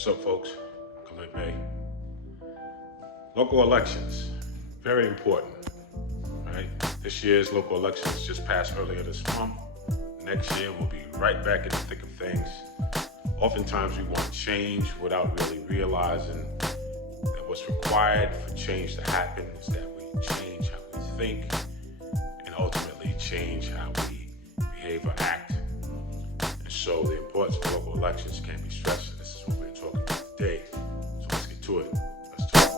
What's up, folks? Khalid May. Local elections, very important, right? This year's local elections just passed earlier this month. Next year, we'll be right back in the thick of things. Oftentimes, we want change without really realizing that what's required for change to happen is that we change how we think and ultimately change how we behave or act. And so the importance of local elections can't be stressed, and this is what we're talking about today. So let's get to it. Let's talk.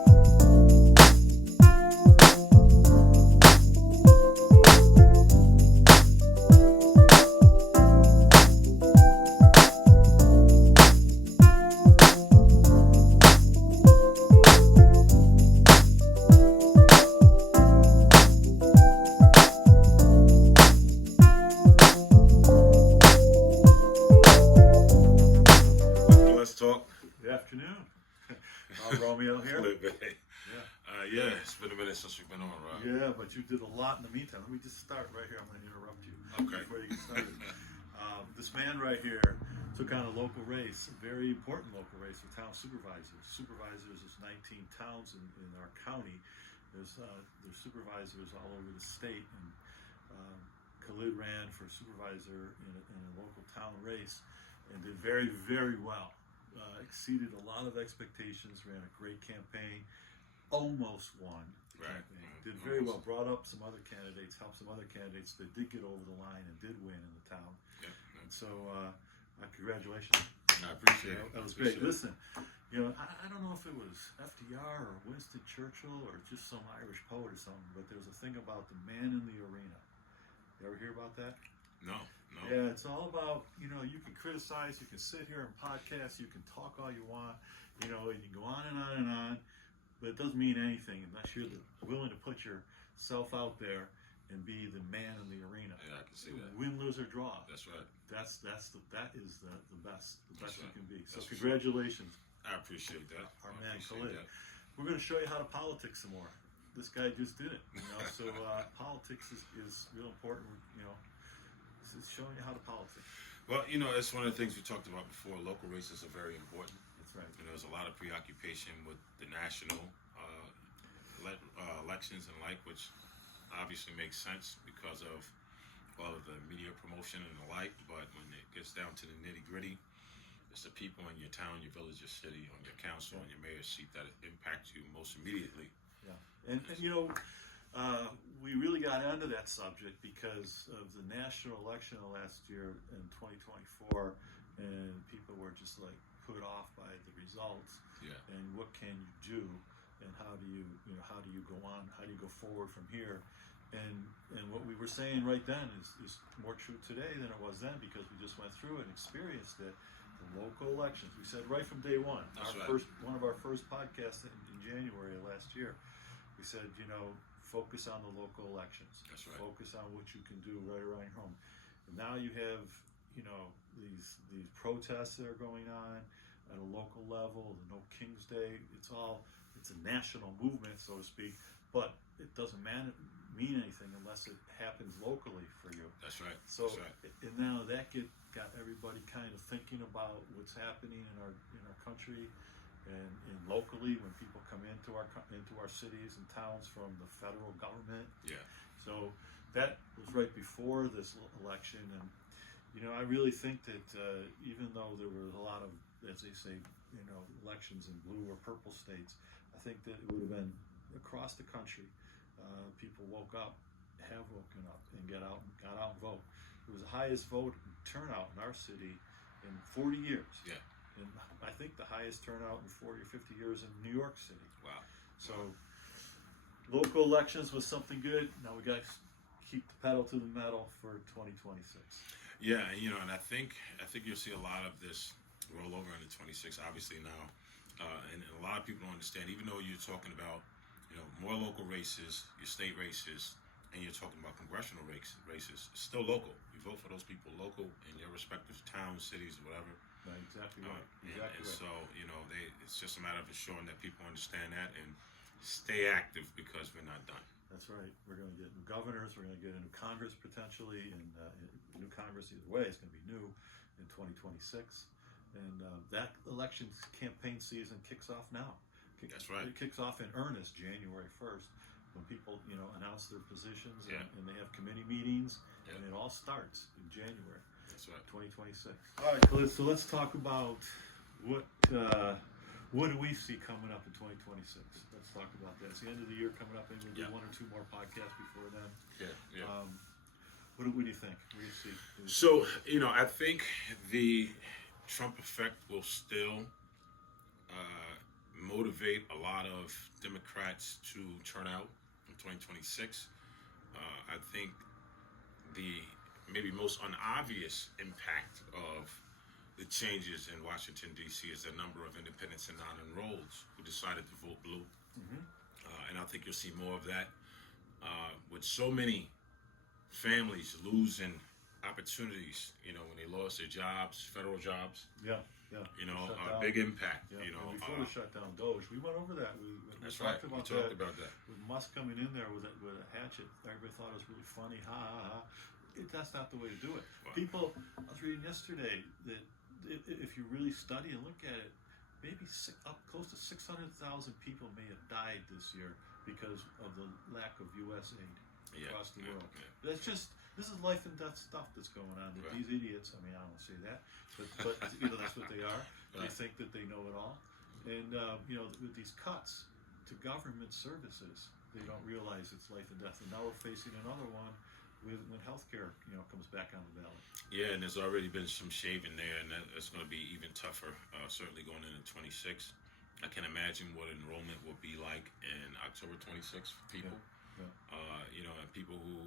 Let's talk. Good afternoon. Romeo here. Yeah, it's been a minute since we've been on, Rob. Yeah, but you did a lot in the meantime. Let me just start right here. I'm going to interrupt you before you get started. This man right here took on a local race, a very important local race for town supervisors. Supervisors, there's 19 towns in our county. There's supervisors all over the state. And Khalid ran for supervisor in a local town race and did very, very well. Exceeded a lot of expectations, ran a great campaign, almost won. Right. Did very well, brought up some other candidates, helped some other candidates that did get over the line and did win in the town. Yeah. And so, congratulations. I appreciate it. That was great. Listen, I don't know if it was FDR or Winston Churchill or just some Irish poet or something, but there was a thing about the man in the arena. You ever hear about that? No. Yeah, it's all about, you can criticize, you can sit here and podcast, you can talk all you want, and you can go on and on and on, but it doesn't mean anything unless you're willing to put yourself out there and be the man in the arena. Yeah, I can see that. Win, lose, or draw. That's right. That is the best That's you right. can be. So That's congratulations, I appreciate that. our I man appreciate Khalid. that. We're going to show you how to politics some more. This guy just did it, So politics is real important, It's showing you how to politic. Well, it's one of the things we talked about before. Local races are very important. That's right. There's a lot of preoccupation with the national elections and which obviously makes sense because of all of the media promotion and the like. But when it gets down to the nitty gritty, it's the people in your town, your village, your city, on your council, and your mayor's seat that impact you most immediately. Yeah, and we really got onto that subject because of the national election last year in 2024, and people were just like put off by the results. Yeah. And what can you do, and how do you go on? How do you go forward from here? And what we were saying right then is more true today than it was then because we just went through it and experienced it. The local elections. We said right from day one. That's right. One of our first podcasts in January of last year. We said, focus on the local elections. That's right. Focus on what you can do right around your home. And now you have, these protests that are going on at a local level, the No King's Day. It's a national movement, so to speak, but it doesn't mean anything unless it happens locally for you. That's right. So, That's right. and now that got everybody kind of thinking about what's happening in our country. And locally, when people come into our cities and towns from the federal government, Yeah. So that was right before this election, and I really think that even though there were a lot of, as they say, elections in blue or purple states, I think that it would have been across the country. People have woken up, and got out and vote. It was the highest vote turnout in our city in 40 years. Yeah. And I think the highest turnout in 40 or 50 years in New York City. Wow. So local elections was something good. Now we got to keep the pedal to the metal for 2026. Yeah, and I think you'll see a lot of this roll over into 26. Obviously now, and a lot of people don't understand. Even though you're talking about more local races, your state races, and you're talking about congressional races, it's still local. You vote for those people local in your respective towns, cities, whatever. Right, exactly right. And so, it's just a matter of ensuring that people understand that and stay active because we're not done. That's right. We're going to get new governors. We're going to get a new Congress potentially, and new Congress either way is going to be new in 2026. And that election campaign season kicks off now. That's right. It kicks off in earnest January 1st, when people, announce their positions, and they have committee meetings, and it all starts in January. That's right. 2026. All right, so let's talk about what do we see coming up in 2026. Let's talk about that. It's the end of the year coming up, and we'll do one or two more podcasts before then. Yeah. What do you think? What do you see? So, I think the Trump effect will still motivate a lot of Democrats to turn out in 2026. I think the maybe most unobvious impact of the changes in Washington, D.C. is the number of independents and non-enrolleds who decided to vote blue. And I think you'll see more of that. With so many families losing opportunities, when they lost their jobs, federal jobs. A big impact. Before the shutdown, Doge, we went over that. We talked about that. With Musk coming in there with a hatchet, everybody thought it was really funny. Ha ha ha. That's not the way to do it. Wow. People, I was reading yesterday that if you really study and look at it, maybe up close to 600,000 people may have died this year because of the lack of U.S. aid across the world. That's just, this is life and death stuff that's going on. That these idiots, I mean, I don't say that, but that's what they are. They think that they know it all. And, with these cuts to government services, they don't realize it's life and death. And now we're facing another one when healthcare, comes back on the ballot. Yeah, and there's already been some shaving there, and that's going to be even tougher, certainly going into 26. I can imagine what enrollment will be like in October 26 for people. And people who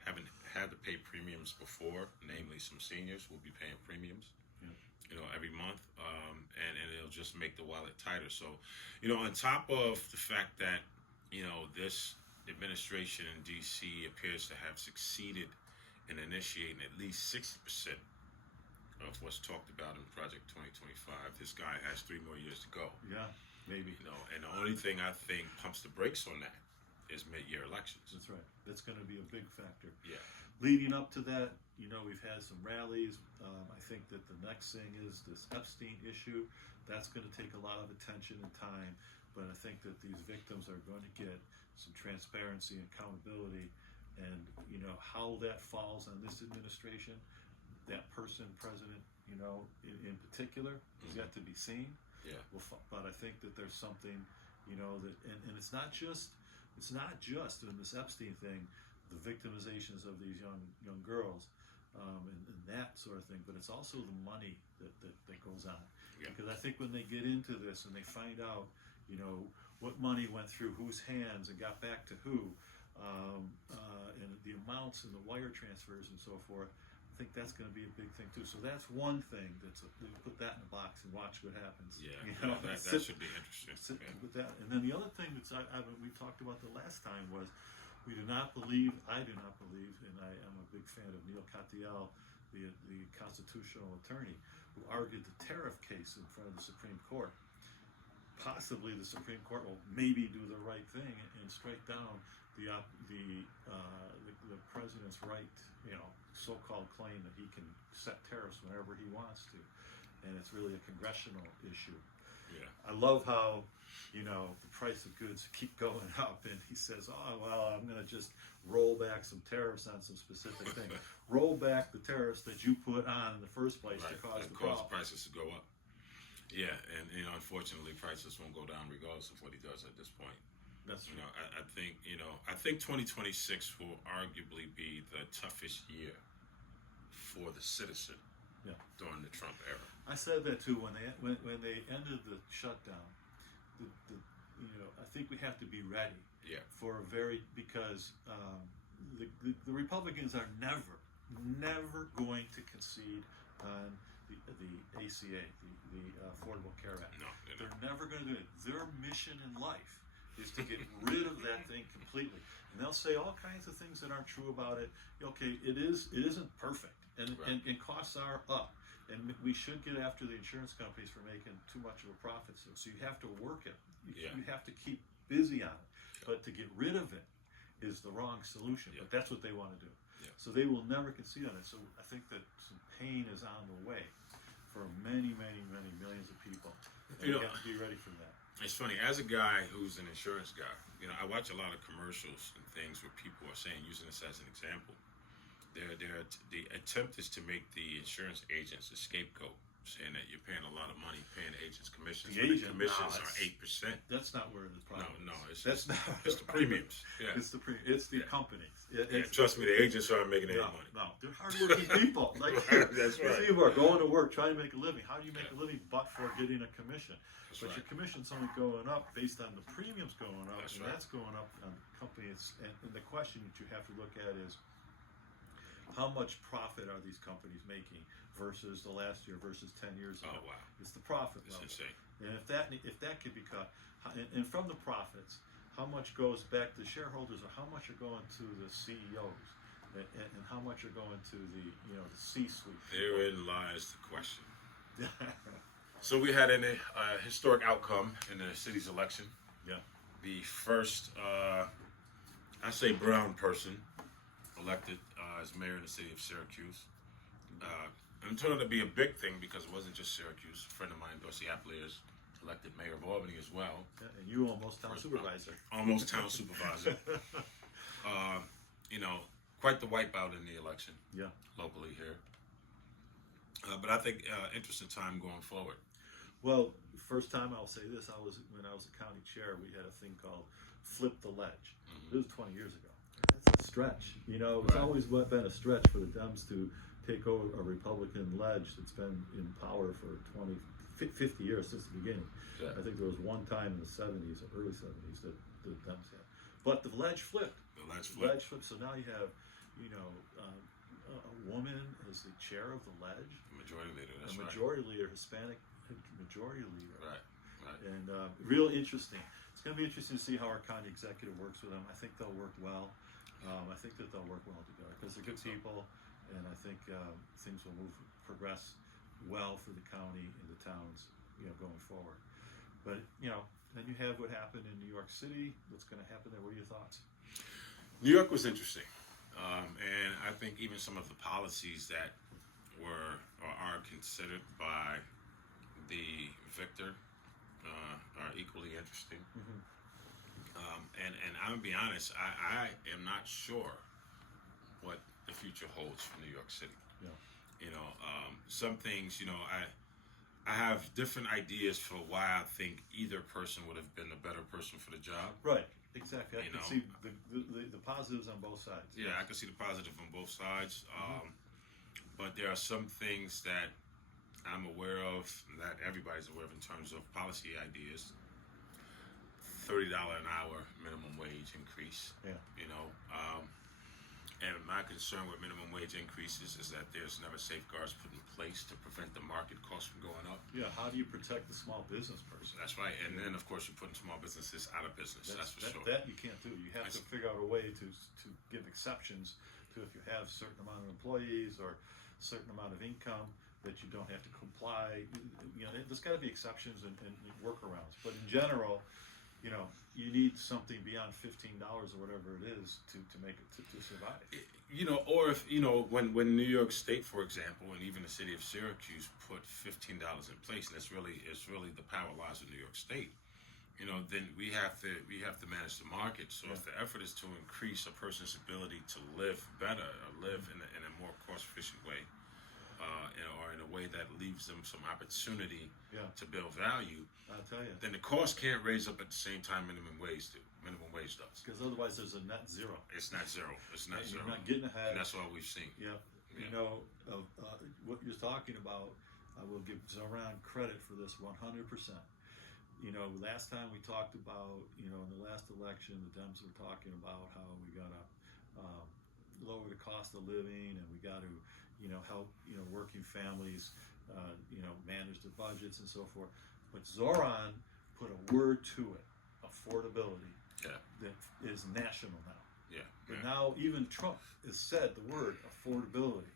haven't had to pay premiums before, namely some seniors, will be paying premiums. Every month, and it'll just make the wallet tighter. So, on top of the fact that, this administration in D.C. appears to have succeeded in initiating at least 60% of what's talked about in Project 2025, this guy has 3 more years to go. Yeah, maybe. And the only thing I think pumps the brakes on that is mid-year elections. That's right. That's going to be a big factor. Yeah. Leading up to that, we've had some rallies. I think that the next thing is this Epstein issue. That's going to take a lot of attention and time, but I think that these victims are going to get some transparency and accountability, and how that falls on this administration, that person, president, in particular, is yet to be seen. Yeah. But I think that there's something, that, and it's not just in this Epstein thing, the victimizations of these young girls, and that sort of thing, but it's also the money that goes on. Because I think when they get into this and they find out, what money went through whose hands and got back to who, and the amounts and the wire transfers and so forth, I think that's going to be a big thing too. So that's one thing we put that in a box and watch what happens. That should be interesting. With that, and then the other thing we talked about the last time was I do not believe, and I am a big fan of Neil Katyal, the constitutional attorney, who argued the tariff case in front of the Supreme Court. Possibly the Supreme Court will maybe do the right thing and strike down the president's right, so-called claim that he can set tariffs whenever he wants to, and it's really a congressional issue. Yeah. I love how, the price of goods keep going up, and he says, "Oh well, I'm going to just roll back some tariffs on some specific thing. Roll back the tariffs that you put on in the first place to cause the problem." Prices to go up. Yeah, and unfortunately, prices won't go down regardless of what he does at this point. That's I think 2026 will arguably be the toughest year for the citizen. During the Trump era. I said that too when they ended the shutdown. I think we have to be ready. Because the Republicans are never going to concede on the ACA, the Affordable Care Act. No, they're never going to do it. Their mission in life is to get rid of that thing completely. And they'll say all kinds of things that aren't true about it. Okay, it isn't perfect, and costs are up. And we should get after the insurance companies for making too much of a profit. So you have to work it. You have to keep busy on it. But to get rid of it is the wrong solution. But that's what they want to do. So they will never concede on it. So I think that some pain is on the way. for many, many, many millions of people. And You you know, have to be ready for that. it's funny, as a guy who's an insurance guy, I watch a lot of commercials and things where people are saying, using this as an example, the attempt is to make the insurance agents a scapegoat, saying that you're paying a lot of money, paying agents commissions. The when agent, commissions no, are 8%. That's not where the problem is. No, it's That's not it's the premiums. Yeah, It's the companies. trust me, the agents aren't making any money. No, they're hardworking people. Like That's right. These people are going to work, trying to make a living. How do you make a living but for getting a commission? That's But right. your commission's only going up based on the premiums going up, That's and right. that's going up on the companies. And the question that you have to look at is, how much profit are these companies making versus the last year versus 10 years ago? Oh, wow. It's the profit It's level. insane. And if that could be cut, and from the profits, how much goes back to shareholders, or how much are going to the CEOs, and how much are going to the the C-suite? Therein lies the question. So we had a historic outcome in the city's election. Yeah. The first, I say, brown person elected as mayor in the city of Syracuse. And it turned out to be a big thing because it wasn't just Syracuse. A friend of mine, Dorsey Apley, is elected mayor of Albany as well. Yeah, and you almost town supervisor. Almost town supervisor. Quite the wipeout in the election. Yeah. Locally here. But I think interesting time going forward. Well, first time I'll say this, when I was a county chair, we had a thing called Flip the Ledge. Mm-hmm. It was 20 years ago. That's a stretch. It's Right. always been a stretch for the Dems to take over a Republican ledge that's been in power for 50 years since the beginning. Yeah. I think there was one time in the 70s, early 70s, that the Dems had. But the ledge flipped. The ledge flipped. So now you have, a woman as the chair of the ledge, Majority leader, that's a right. majority leader, Hispanic majority leader. Right. And real interesting. It's going to be interesting to see how our county executive works with them. I think they'll work well. I think that they'll work well together because they're good people, and I think things will progress well for the county and the towns, going forward. But then you have what happened in New York City. What's going to happen there? What are your thoughts? New York was interesting, and I think even some of the policies that were or are considered by the victor are equally interesting. Mm-hmm. And I'm gonna be honest, I am not sure what the future holds for New York City. Yeah. Some things, I have different ideas for why I think either person would have been the better person for the job. Right. Exactly. I can You know. see the positives on both sides. Yeah, I can see the positive on both sides. But there are some things that I'm aware of, that everybody's aware of in terms of policy ideas. $30 an hour minimum wage increase. Yeah. And my concern with minimum wage increases is that there's never safeguards put in place to prevent the market cost from going up. Yeah. How do you protect the small business person? That's right. And then, of course, you're putting small businesses out of business. That's for sure. That you can't do. You have to figure out a way to give exceptions to if you have a certain amount of employees or a certain amount of income that you don't have to comply. There's got to be exceptions and workarounds. But in general, you need something beyond $15 or whatever it is to make it to survive. Or if when New York State, for example, and even the city of Syracuse put $15 in place, and it's really the power lies in New York State. Then we have to manage the market. So if the effort is to increase a person's ability to live better, or live in a more cost efficient way, or in a way that leaves them some opportunity to build value, I'll tell you. then the cost can't raise up at the same time minimum wage does. Because otherwise, there's a net zero. It's not zero. You're not getting ahead. And that's all we've seen. Yeah. Yeah. What you're talking about, I will give Zoran credit for this 100%. Last time we talked about, in the last election, the Dems were talking about how we got to lower the cost of living, and we got to, help, working families, manage their budgets and so forth. But Zoran put a word to it, affordability, that is national now. And now even Trump has said the word affordability.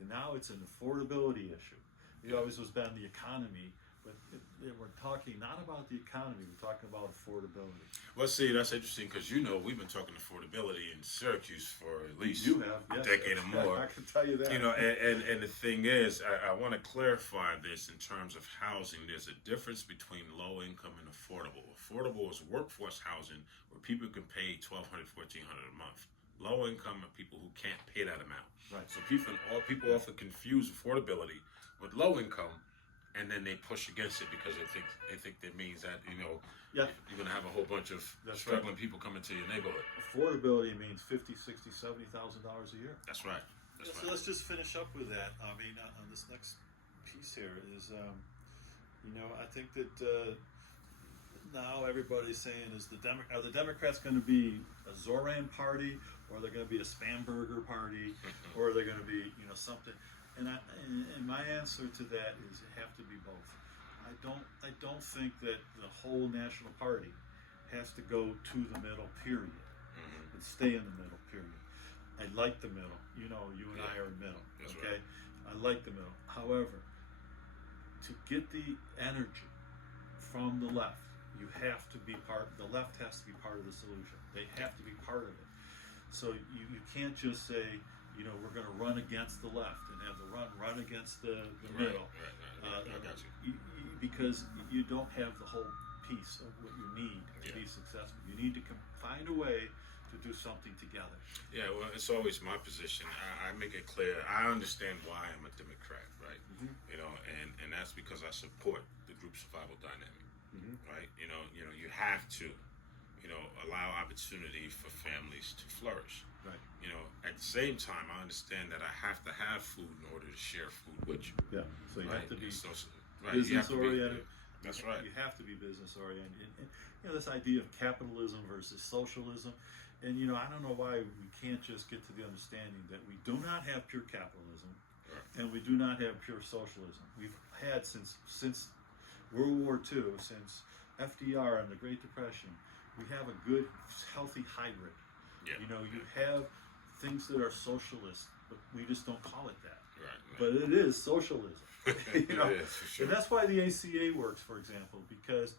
And now it's an affordability issue. It always has been the economy, but we're talking not about the economy. We're talking about affordability. Well, see, that's interesting because we've been talking affordability in Syracuse for at least You have, yes, a decade or more. I can tell you that. And the thing is, I want to clarify this in terms of housing. There's a difference between low income and affordable. Affordable is workforce housing where people can pay $1,200, $1,400 a month. Low income are people who can't pay that amount. Right. So people often confuse affordability with low income, and then they push against it because they think that means that Yeah. you're going to have a whole bunch of That's struggling people coming to your neighborhood. Affordability means $50,000, $60,000, $70,000 a year. That's right. That's So right. let's just finish up with that. I mean, on this next piece here is, I think that now everybody's saying are the Democrats going to be a Zoran party, or they're going to be a Spamberger party, or are they going to be something? And my answer to that is it have to be both. I don't think that the whole national party has to go to the middle, period, and stay in the middle, period. I like the middle. You and I are in the middle. That's okay, right. I like the middle. However, to get the energy from the left, you have to be the left has to be part of the solution. They have to be part of it. So you can't just say, we're going to run against the left and have the run against the middle. Right. I got you. Because you don't have the whole piece of what you need to be successful. You need to find a way to do something together. Yeah, well, it's always my position. I make it clear. I understand why I'm a Democrat, right? And that's because I support the group survival dynamic, right? You have to, allow opportunity for families to flourish. Right. At the same time, I understand that I have to have food in order to share food with you. Yeah. So you have to be right. business oriented. That's right. You have to be business oriented. And this idea of capitalism versus socialism, and I don't know why we can't just get to the understanding that we do not have pure capitalism, and we do not have pure socialism. We've had since World War II, since FDR and the Great Depression, we have a good, healthy hybrid. Yeah. You have things that are socialist, but we just don't call it that. Right. But it is socialism. It is, for sure. And that's why the ACA works, for example, because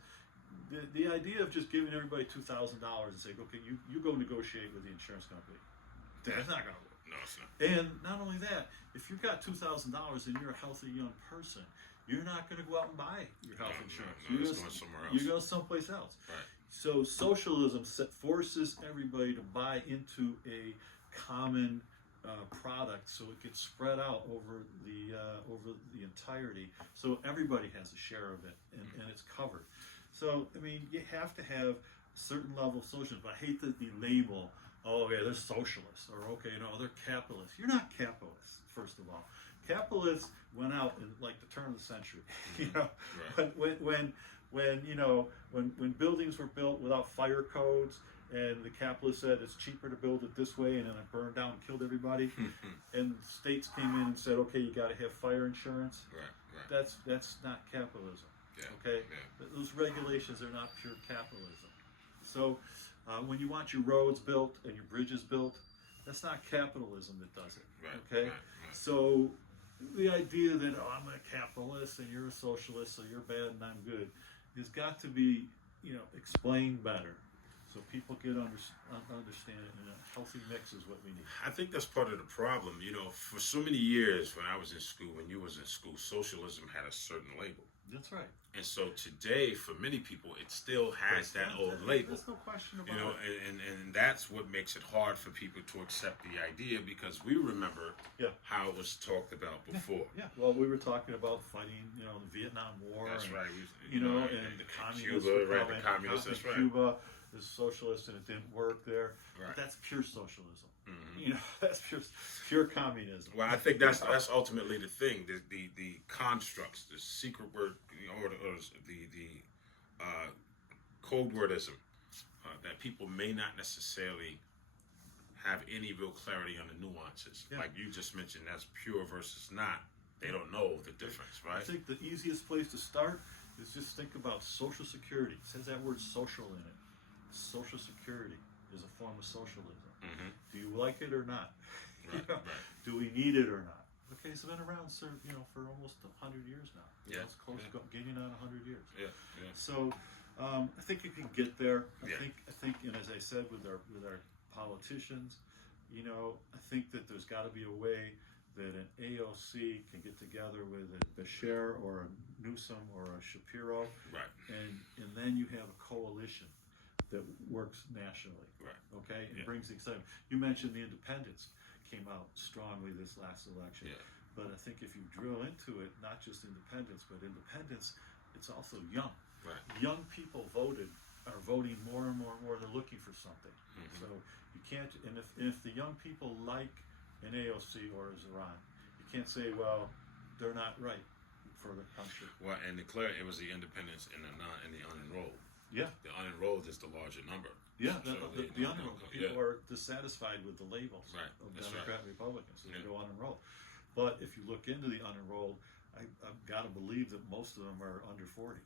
the idea of just giving everybody $2,000 and saying, okay, you go negotiate with the insurance company, that's not going to work. No, it's not. And not only that, if you've got $2,000 and you're a healthy young person, you're not going to go out and buy your health insurance. No, it's going somewhere else. You go someplace else. Right. So socialism forces everybody to buy into a common product, so it gets spread out over the entirety, so everybody has a share of it, and it's covered. So I mean, you have to have a certain level of socialism. But I hate the label. Oh, okay, they're socialists, or okay, no, they're capitalists. You're not capitalists, first of all. Capitalists went out in like the turn of the century. Right. When buildings were built without fire codes, and the capitalists said it's cheaper to build it this way, and then it burned down and killed everybody, and states came in and said, okay, you got to have fire insurance. Right. That's not capitalism. Yeah. Okay, those regulations are not pure capitalism. So when you want your roads built and your bridges built, that's not capitalism that does it. Right. Okay, Right. so the idea that I'm a capitalist and you're a socialist, so you're bad and I'm good, has got to be explained better, so people get understand it, and a healthy mix is what we need. I think that's part of the problem. For so many years when I was in school, when you was in school, socialism had a certain label. That's right. And so today, for many people, it still has that old label. There's no question about it. And that's what makes it hard for people to accept the idea, because we remember how it was talked about before. Yeah. Well, we were talking about fighting, the Vietnam War. That's and, right. And the communists. Cuba, right? The communists. That's right. Cuba is socialist, and it didn't work there. Right. But that's pure socialism. That's pure communism. Well, I think that's ultimately the thing. The constructs, the secret word, or the code wordism that people may not necessarily have any real clarity on the nuances. Yeah. Like you just mentioned, that's pure versus not. They don't know the difference, right? I think the easiest place to start is just think about Social Security. It says that word social in it. Social Security is a form of socialism. Do you like it or not? Right, right. Do we need it or not? Okay, it's been around, for almost 100 years now. Yeah, It's close to getting on 100 years. Yeah. So I think you can get there. Yeah. I think, and as I said with our politicians, you know, I think that there's got to be a way that an AOC can get together with a Bashir or a Newsom or a Shapiro, Right. and then you have a coalition that works nationally. Right. Okay, and Yeah. brings excitement. You mentioned the independents came out strongly this last election. Yeah. But I think if you drill into it, not just independents, but independents, it's also young. Right. Young people are voting more and more and more. They're looking for something. Mm-hmm. So you can't, and if the young people like an AOC or a Zeran, you can't say, well, they're not right for the country. Well, and declare it was the independents and the unenrolled. Yeah. The unenrolled is the larger number. Yeah, So the unenrolled people yeah. are dissatisfied with the labels Right. of That's Democrat right. Republicans, so they Yeah. go unenrolled. But if you look into the unenrolled, I've got to believe that most of them are under 40.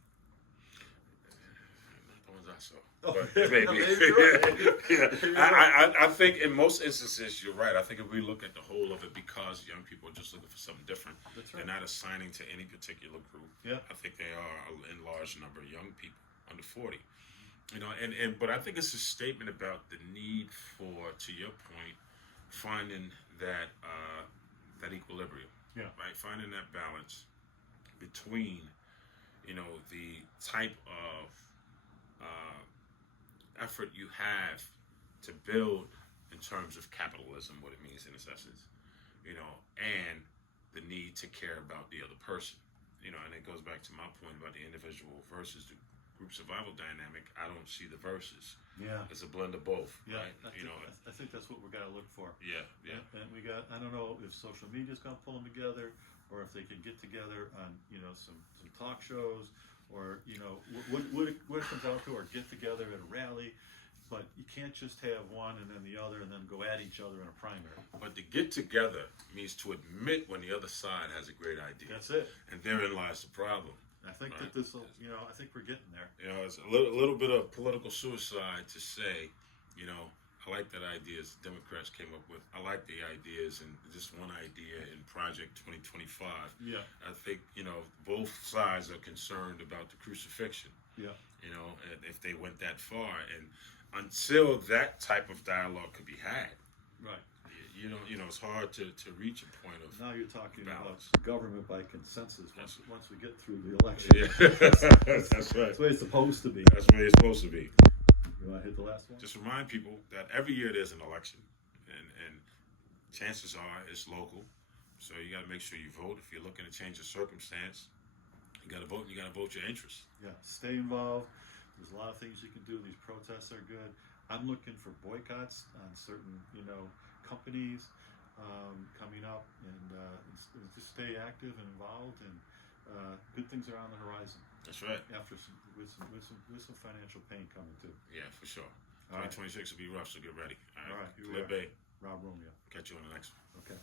Not the ones I saw. Oh, But maybe. maybe you're right. Yeah. I think in most instances you're right. I think if we look at the whole of it, because young people are just looking for something different, That's right. they're not assigning to any particular group. Yeah. I think they are in large number young people under 40. You know, but I think it's a statement about the need for, to your point, finding that that equilibrium. Yeah. Right. Finding that balance between, you know, the type of effort you have to build in terms of capitalism, what it means in its essence, you know, and the need to care about the other person, you know, and it goes back to my point about the individual versus the group survival dynamic. I don't see the versus. Yeah. It's a blend of both, Yeah, right? I think that's what we got to look for. Yeah, yeah. And we got, I don't know if social media's going to pull them together, or if they can get together on, you know, some talk shows, or, you know, what it comes out to, or get together at a rally. But you can't just have one and then the other and then go at each other in a primary. But to get together means to admit when the other side has a great idea. That's it. And therein lies the problem. I think Right. that this will, you know, I think we're getting there. You know, it's a little bit of political suicide to say, you know, I like that ideas Democrats came up with. I like the ideas and just one idea in Project 2025. Yeah. I think, you know, both sides are concerned about the crucifixion, Yeah. you know, and if they went that far. And until that type of dialogue could be had, Right. you know, it's hard to reach a point of Now you're talking balance. about government by consensus once we get through the election. Yeah, that's right. That's the way it's supposed to be. That's the way it's supposed to be. You want to hit the last one? Just remind people that every year there's an election, and chances are it's local. So you got to make sure you vote. If you're looking to change the circumstance, you got to vote, and you got to vote your interests. Yeah, stay involved. There's a lot of things you can do. These protests are good. I'm looking for boycotts on certain, you know, companies coming up, and just stay active and involved. And good things are on the horizon. That's right. After with some financial pain coming too. Yeah, for sure. All right. 2026 will be rough, so get ready. All right, here we Live are. Bay. Rob Romeo. Catch you on the next one. Okay.